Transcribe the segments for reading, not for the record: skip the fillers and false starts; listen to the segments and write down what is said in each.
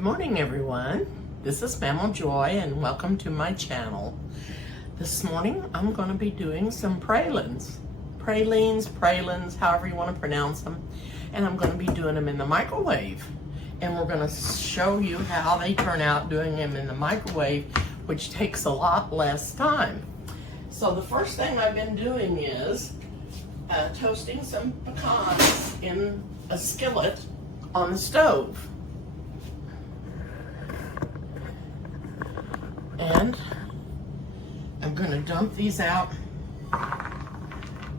Good morning, everyone. This is Mammal Joy, and welcome to my channel. This morning, I'm going to be doing some pralines. Pralines, however you want to pronounce them. And I'm going to be doing them in the microwave. And we're going to show you how they turn out doing them in the microwave, which takes a lot less time. So the first thing I've been doing is toasting some pecans in a skillet on the stove. And I'm going to dump these out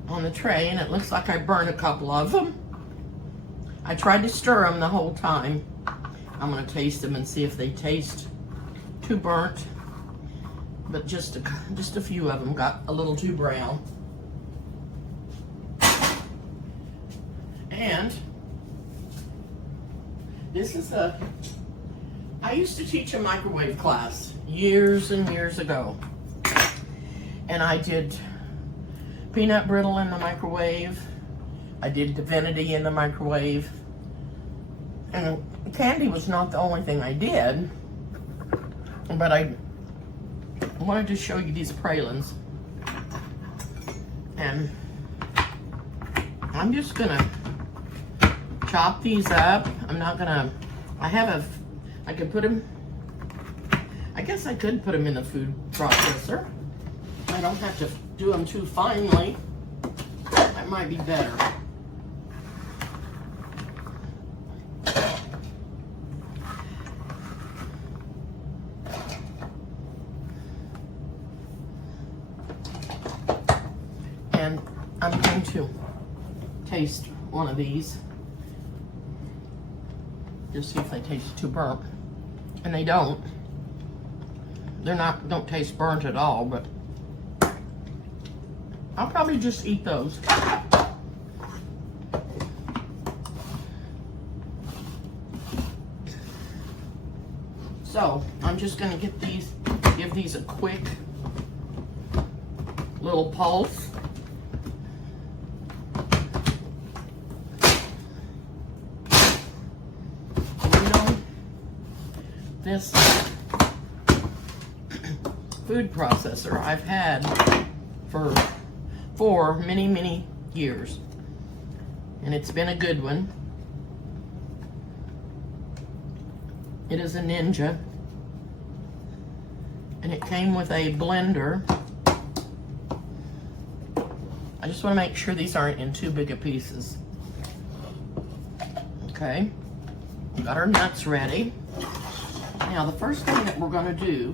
on the tray, and it looks like I burned a couple of them. I tried to stir them the whole time. I'm going to taste them and see if they taste too burnt, but just a few of them got a little too brown. And this is I used to teach a microwave class years and years ago, and I did peanut brittle in the microwave, I did divinity in the microwave, and candy was not the only thing I did, but I wanted to show you these pralines, and I'm just gonna chop these up. I'm not gonna, I could put them, I guess I could put them in the food processor. I don't have to do them too finely. That might be better. And I'm going to taste one of these. Just see if they taste too burnt. And they don't. Don't taste burnt at all, but I'll probably just eat those. So I'm just gonna give these a quick little pulse. This food processor I've had for many years, and it's been a good one. It is a Ninja, and it came with a blender. I just want to make sure these aren't in too big of pieces. Okay, we got our nuts ready. Now, the first thing that we're going to do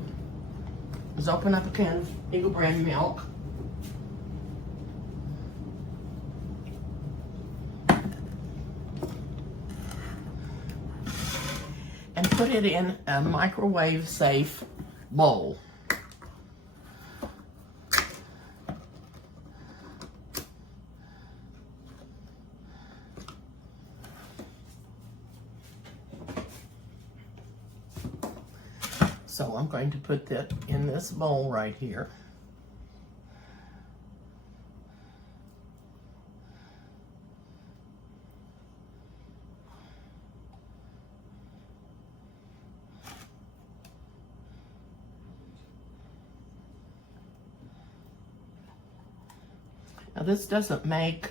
is open up a can of Eagle brand milk. And put it in a microwave safe bowl. So I'm going to put that in this bowl right here. Now this doesn't make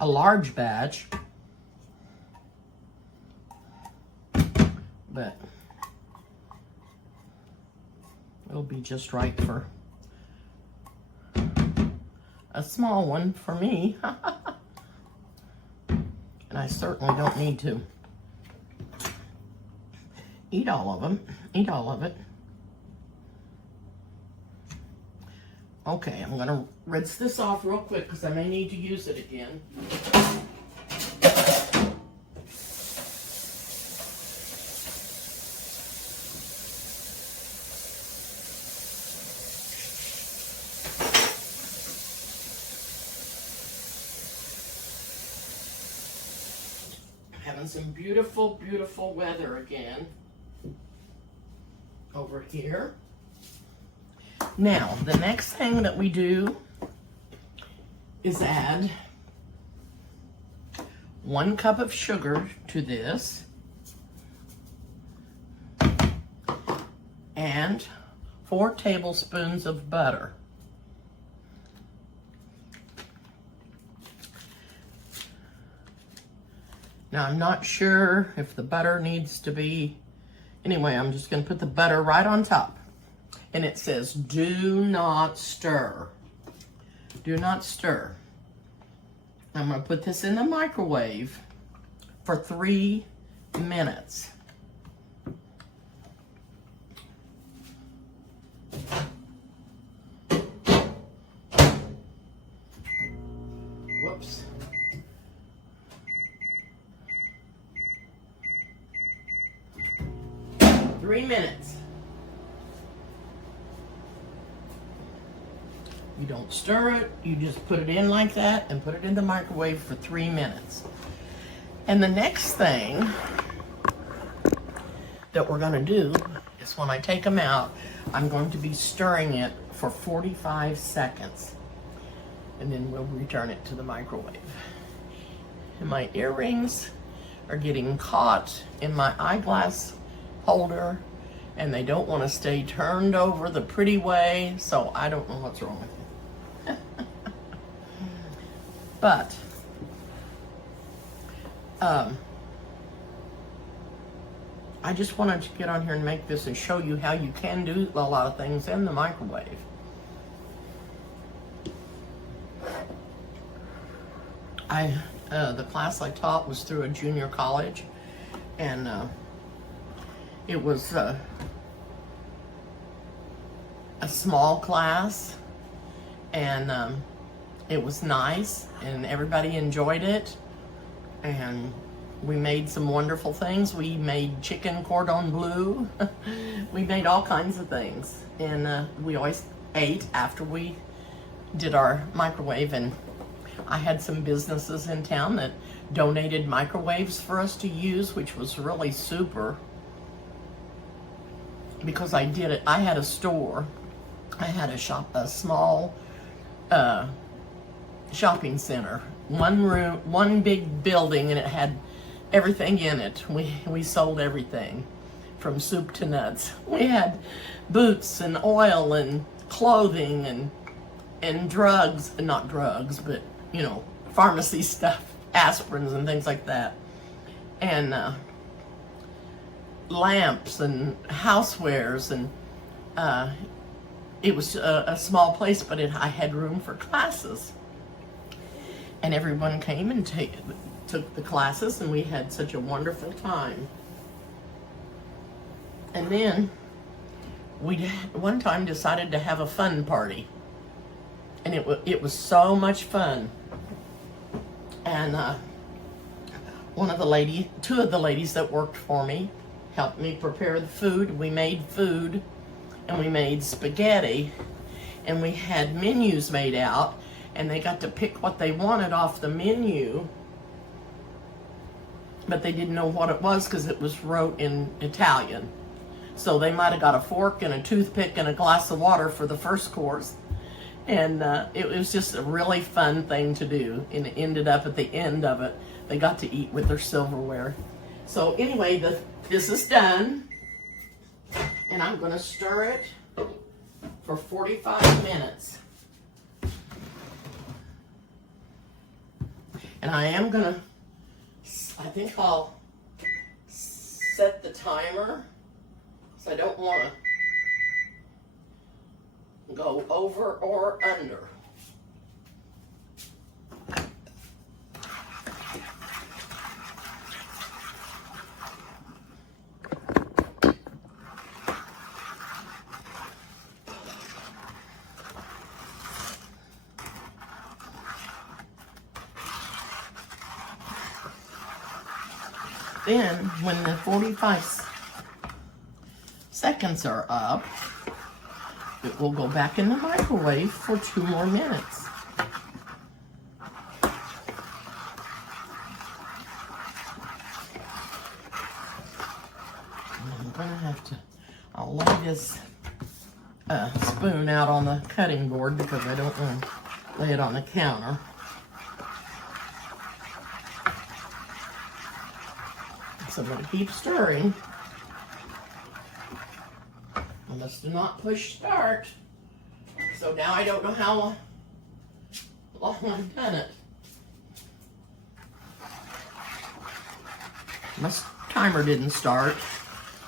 a large batch, but it'll be just right for a small one for me. And I certainly don't need to eat all of it. Okay, I'm gonna rinse this off real quick because I may need to use it again. Having some beautiful weather again over here. Now, the next thing that we do is add 1 cup of sugar to this. and 4 tablespoons of butter. Now I'm not sure if the butter needs to be, anyway, I'm just gonna put the butter right on top. And it says, do not stir. Do not stir. I'm gonna put this in the microwave for 3 minutes. Whoops. Three minutes. You don't stir it, you just put it in like that and put it in the microwave for 3 minutes. And the next thing that we're gonna do is when I take them out, I'm going to be stirring it for 45 seconds. And then we'll return it to the microwave. And my earrings are getting caught in my eyeglass holder, and they don't want to stay turned over the pretty way, so I don't know what's wrong with it. But I just wanted to get on here and make this and show you how you can do a lot of things in the microwave. The class I taught was through a junior college, and it was a small class, and it was nice, and everybody enjoyed it, and we made some wonderful things. We made chicken cordon bleu. We made all kinds of things, and we always ate after we did our microwave. And I had some businesses in town that donated microwaves for us to use, which was really super, because I did it. I had a store. I had a small shopping center, one room, one big building, and it had everything in it. We sold everything from soup to nuts. We had boots and oil and clothing and drugs, not drugs, but you know, pharmacy stuff, aspirins and things like that, and lamps and housewares, and it was a small place, but I had room for classes, and everyone came and took the classes, and we had such a wonderful time. And then we one time decided to have a fun party, and it was so much fun. And two of the ladies that worked for me helped me prepare the food. We made food, and we made spaghetti, and we had menus made out, and they got to pick what they wanted off the menu, but they didn't know what it was because it was wrote in Italian. So they might have got a fork and a toothpick and a glass of water for the first course. And it was just a really fun thing to do. And it ended up at the end of it, they got to eat with their silverware. So anyway, this is done. And I'm going to stir it for 45 minutes. And I am going to, I think I'll set the timer, so I don't want to go over or under. Then, when the 45 seconds are up, it will go back in the microwave for 2 more minutes. I'm gonna have to, I'll lay this spoon out on the cutting board because I don't want to lay it on the counter. So I'm going to keep stirring. I must have not pushed start. So now I don't know how long I've done it. My timer didn't start.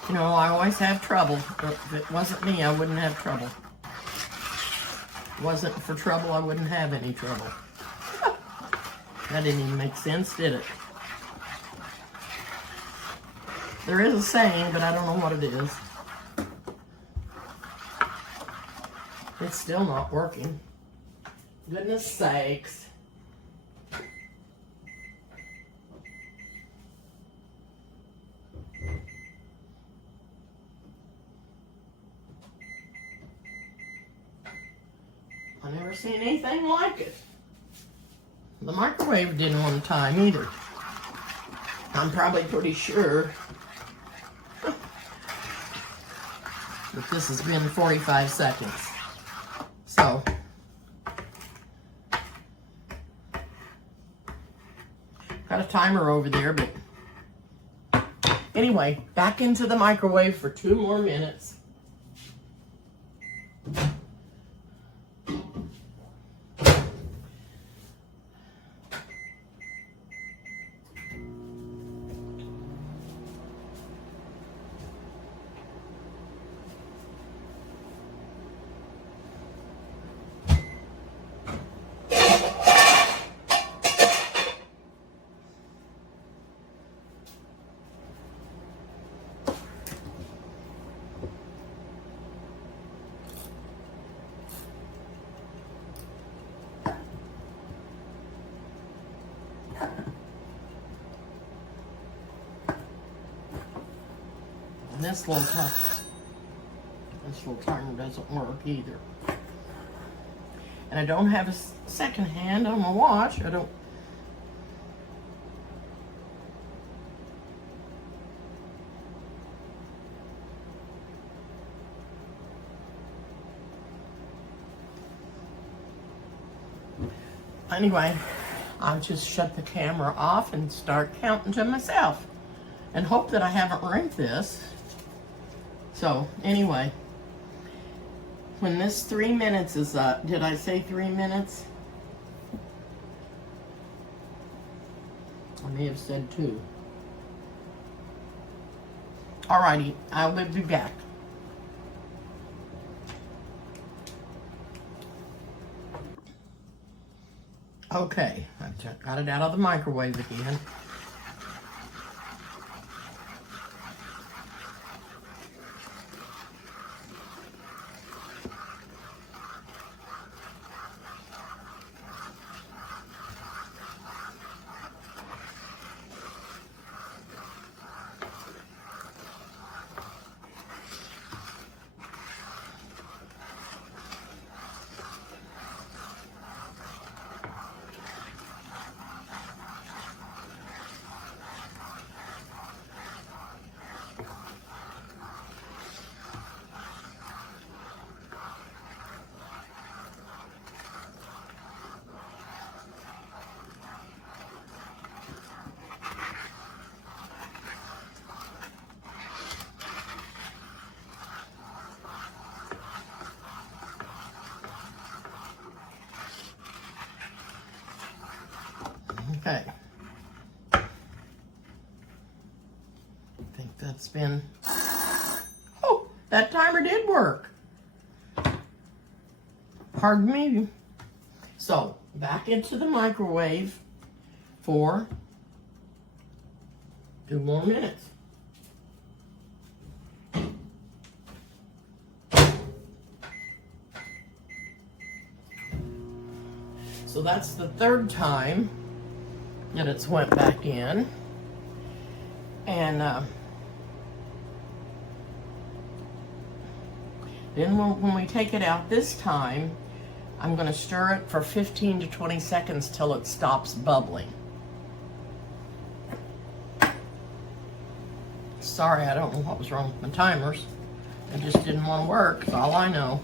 You know, I always have trouble. If it wasn't me, I wouldn't have trouble. If it wasn't for trouble, I wouldn't have any trouble. That didn't even make sense, did it? There is a saying, but I don't know what it is. It's still not working. Goodness sakes. I never seen anything like it. The microwave didn't want to time either. I'm probably pretty sure that this has been 45 seconds. So, got a timer over there, but anyway, back into the microwave for 2 more minutes. And this little timer doesn't work either. And I don't have a second hand on my watch. I don't. Anyway, I'll just shut the camera off and start counting to myself and hope that I haven't ruined this. So anyway, when this 3 minutes is up, did I say 3 minutes? I may have said 2. Alrighty, I will be back. Okay, I got it out of the microwave again. Okay. I think that's been, oh, that timer did work. Pardon me. So, back into the microwave for 2 more minutes. So that's the 3rd time that it's went back in. And then when we take it out this time, I'm going to stir it for 15 to 20 seconds till it stops bubbling. Sorry, I don't know what was wrong with my timers. It just didn't want to work, that's all I know.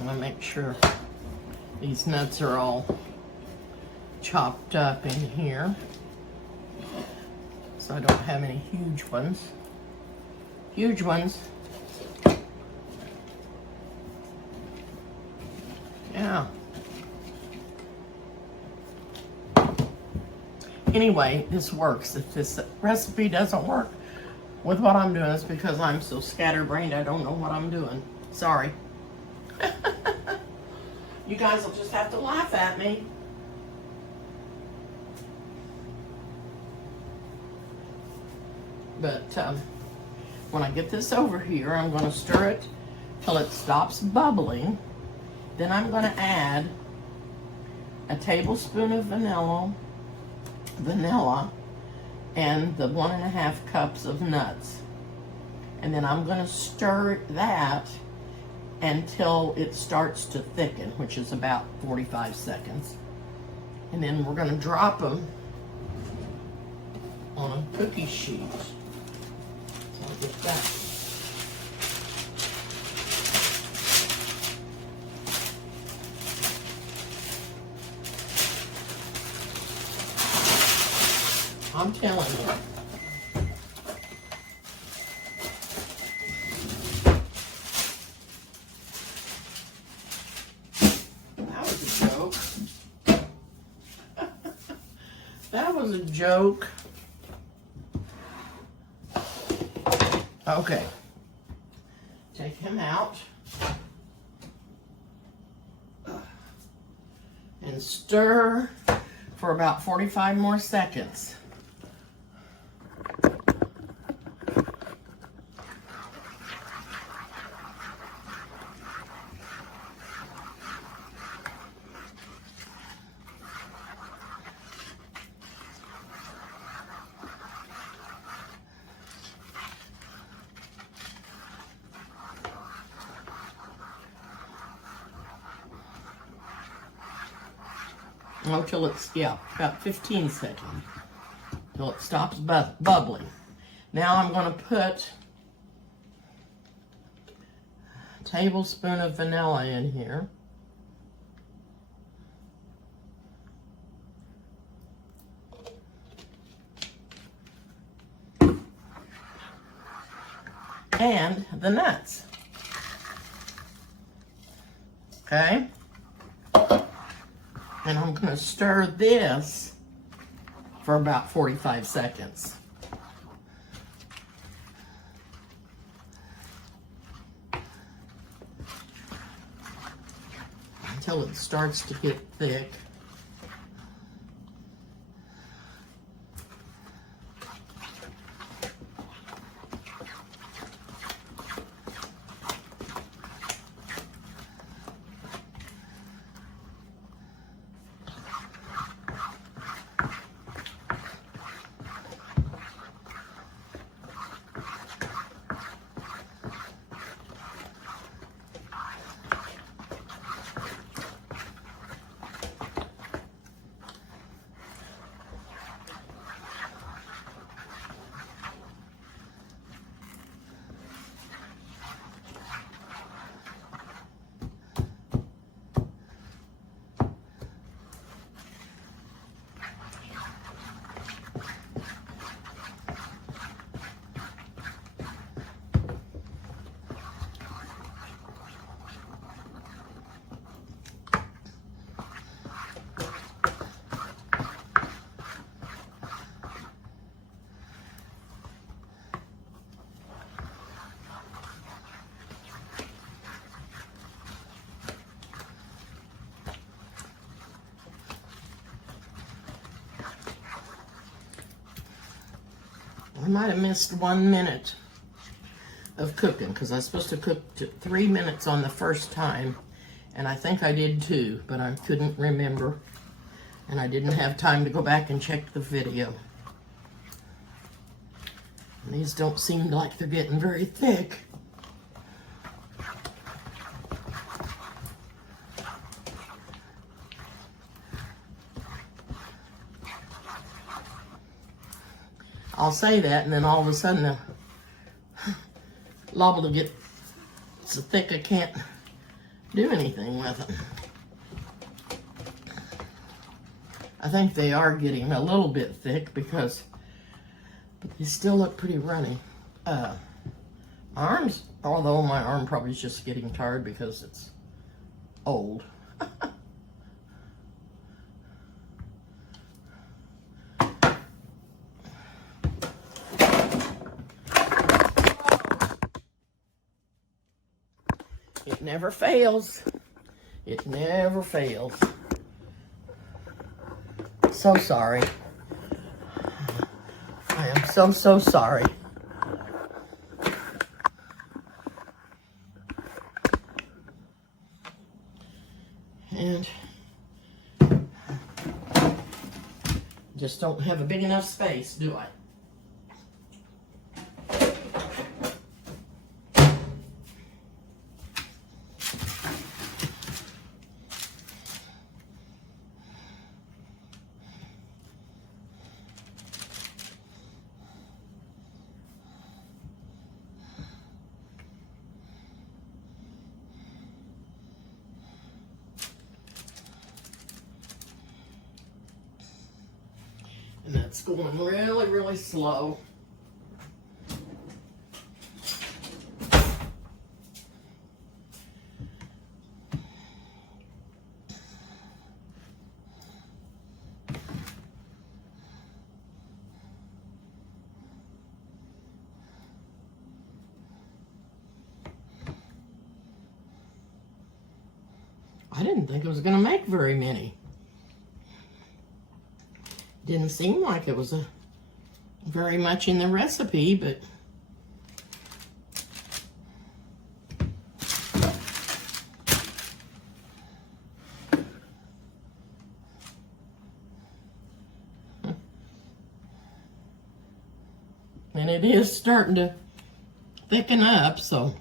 I'm gonna make sure these nuts are all chopped up in here. So I don't have any huge ones. Huge ones. Yeah. Anyway, this works. If this recipe doesn't work with what I'm doing, it's because I'm so scatterbrained I don't know what I'm doing. Sorry. You guys will just have to laugh at me. But when I get this over here, I'm going to stir it till it stops bubbling. Then I'm going to add a tablespoon of vanilla, and the 1.5 cups of nuts. And then I'm going to stir that until it starts to thicken, which is about 45 seconds. And then we're going to drop them on a cookie sheet. So I'll get that. I'm telling you. That was a joke. That was a joke. Okay. Take him out. And stir for about 45 more seconds. Oh, till it's, yeah, about 15 seconds. Till it stops bubbling. Now I'm going to put a tablespoon of vanilla in here. And the nuts. Okay? And I'm going to stir this for about 45 seconds. Until it starts to get thick. I might have missed 1 minute of cooking because I was supposed to cook 3 minutes on the first time, and I think I did 2, but I couldn't remember, and I didn't have time to go back and check the video. And these don't seem like they're getting very thick. I'll say that, and then all of a sudden the liable to get so thick I can't do anything with it. I think they are getting a little bit thick but they still look pretty runny. My arms, although my arm probably is just getting tired because it's old. It never fails. It never fails. So sorry. I am so sorry. And just don't have a big enough space, do I? And that's going really, really slow. I didn't think it was going to make very many. Didn't seem like it was very much in the recipe, but and it is starting to thicken up, so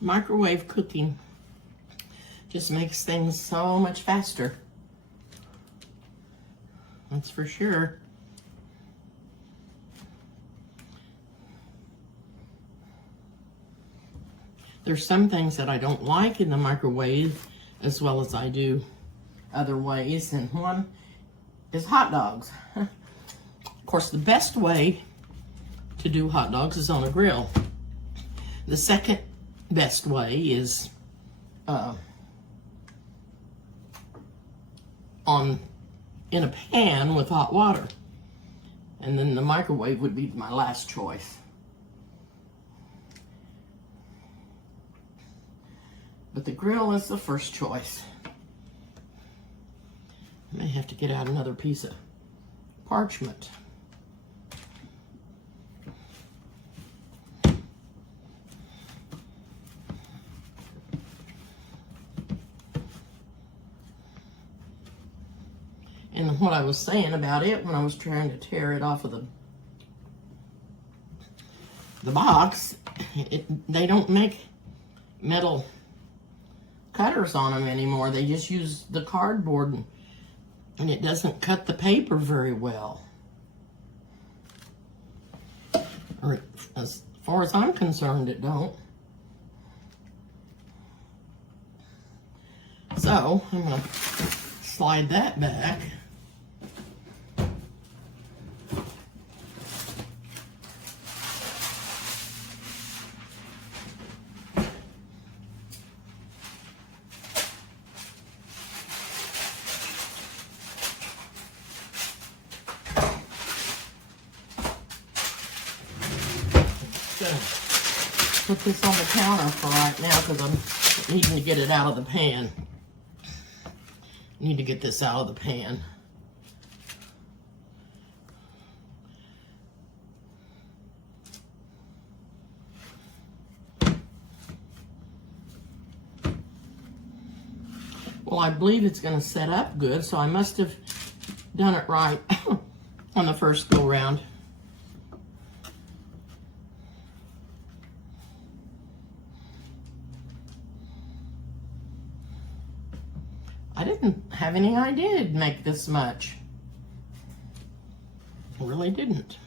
microwave cooking just makes things so much faster. That's for sure. There's some things that I don't like in the microwave as well as I do other ways, and one is hot dogs. Of course, the best way to do hot dogs is on a grill. The second best way is in a pan with hot water, and then the microwave would be my last choice. But the grill is the first choice. I may have to get out another piece of parchment. And what I was saying about it when I was trying to tear it off of the box, they don't make metal cutters on them anymore. They just use the cardboard, and it doesn't cut the paper very well. Or as far as I'm concerned, it don't. So I'm gonna slide that back. Put this on the counter for right now because I'm needing to get it out of the pan. Need to get this out of the pan. Well, I believe it's going to set up good, so I must have done it right on the first go round. I didn't have any idea it'd make this much. I really didn't.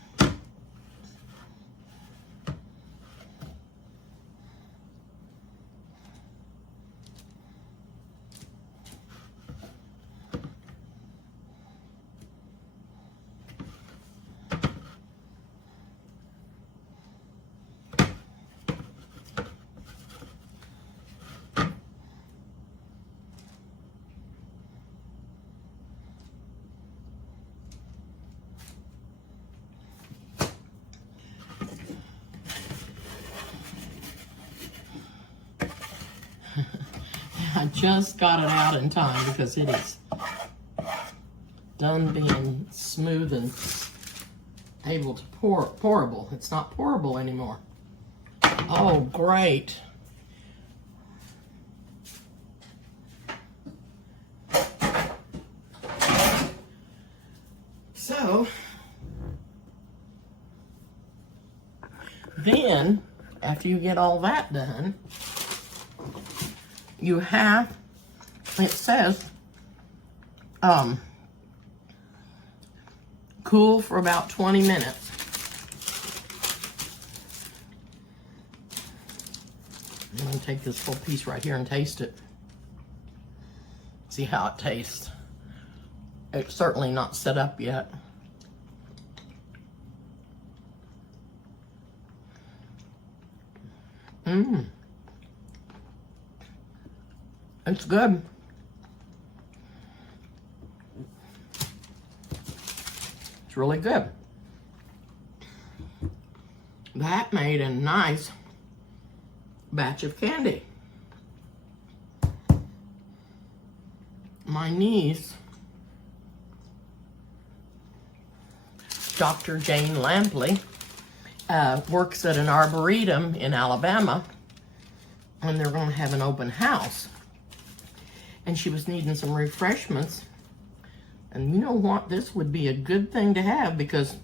I just got it out in time because it is done being smooth and able to pourable. It's not pourable anymore. Oh, great. So, then, after you get all that done, you have, it says, cool for about 20 minutes. I'm going to take this whole piece right here and taste it. See how it tastes. It's certainly not set up yet. It's good. It's really good. That made a nice batch of candy. My niece, Dr. Jane Lampley, works at an arboretum in Alabama, and they're going to have an open house. And she was needing some refreshments. And you know what? This would be a good thing to have because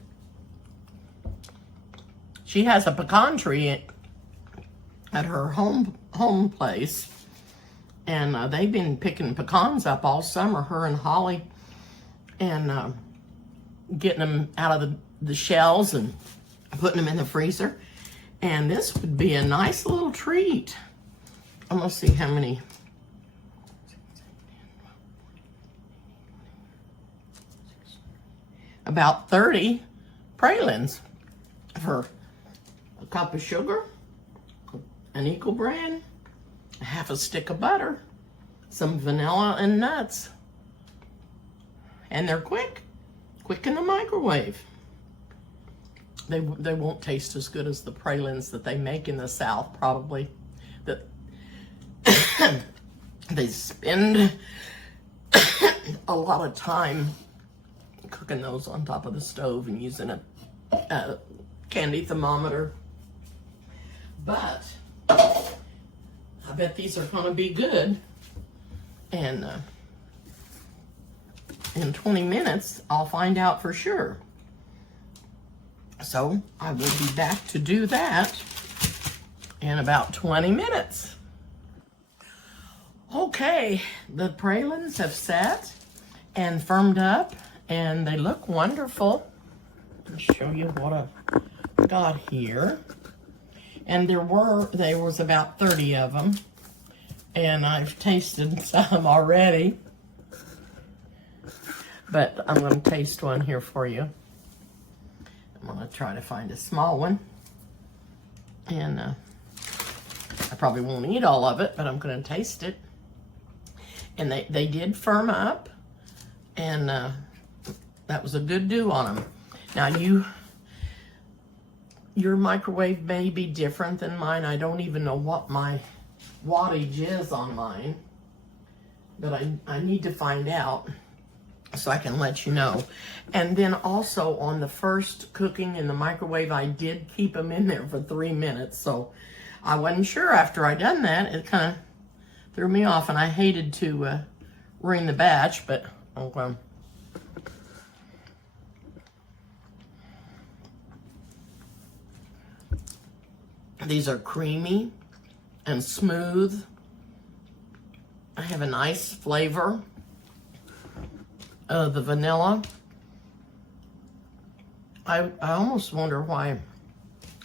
she has a pecan tree at her home place. And they've been picking pecans up all summer, her and Holly, and getting them out of the shells and putting them in the freezer. And this would be a nice little treat. I'm going to see how many. About 30 pralines for a cup of sugar, an equal brand, half a stick of butter, some vanilla and nuts. And they're quick in the microwave. They won't taste as good as the pralines that they make in the South, probably. That they spend a lot of time cooking those on top of the stove and using a candy thermometer. But I bet these are going to be good. And in 20 minutes, I'll find out for sure. So I will be back to do that in about 20 minutes. Okay, the pralines have set and firmed up, and they look wonderful. I'll show you what I've got here. And there was about 30 of them, and I've tasted some already. But I'm going to taste one here for you. I'm going to try to find a small one. And I probably won't eat all of it, but I'm going to taste it. And they did firm up, and that was a good do on them. Now your microwave may be different than mine. I don't even know what my wattage is on mine, but I need to find out so I can let you know. And then also on the first cooking in the microwave, I did keep them in there for 3 minutes, so I wasn't sure after I done that. It kind of threw me off, and I hated to ruin the batch, but okay. These are creamy and smooth. I have a nice flavor of the vanilla. I almost wonder why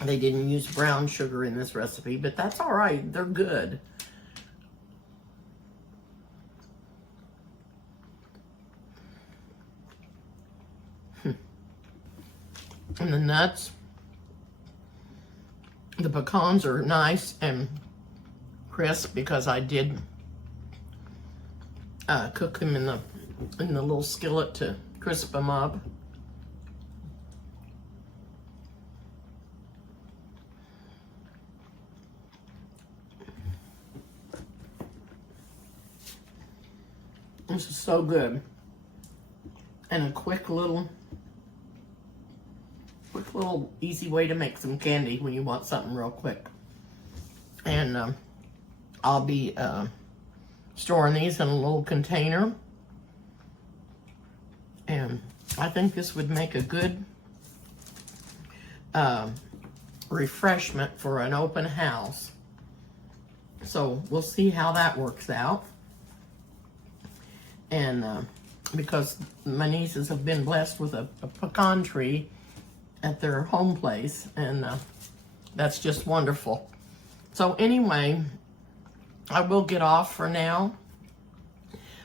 they didn't use brown sugar in this recipe, but that's all right. They're good. And the nuts, the pecans are nice and crisp because I did cook them in the little skillet to crisp them up. This is so good, and a quick little easy way to make some candy when you want something real quick. And I'll be storing these in a little container, and I think this would make a good refreshment for an open house. So we'll see how that works out. And because my nieces have been blessed with a pecan tree at their home place, and that's just wonderful. So anyway, I will get off for now.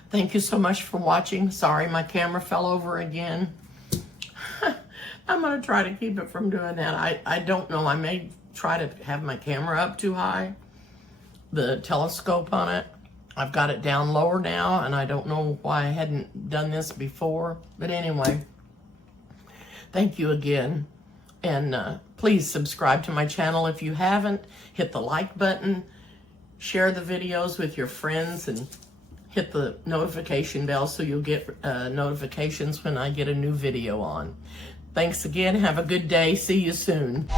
Thank you so much for watching. Sorry, my camera fell over again. I'm gonna try to keep it from doing that. I don't know, I may try to have my camera up too high, the telescope on it. I've got it down lower now, and I don't know why I hadn't done this before. But anyway, thank you again. And please subscribe to my channel if you haven't. Hit the like button. Share the videos with your friends, and hit the notification bell so you'll get notifications when I get a new video on. Thanks again. Have a good day. See you soon.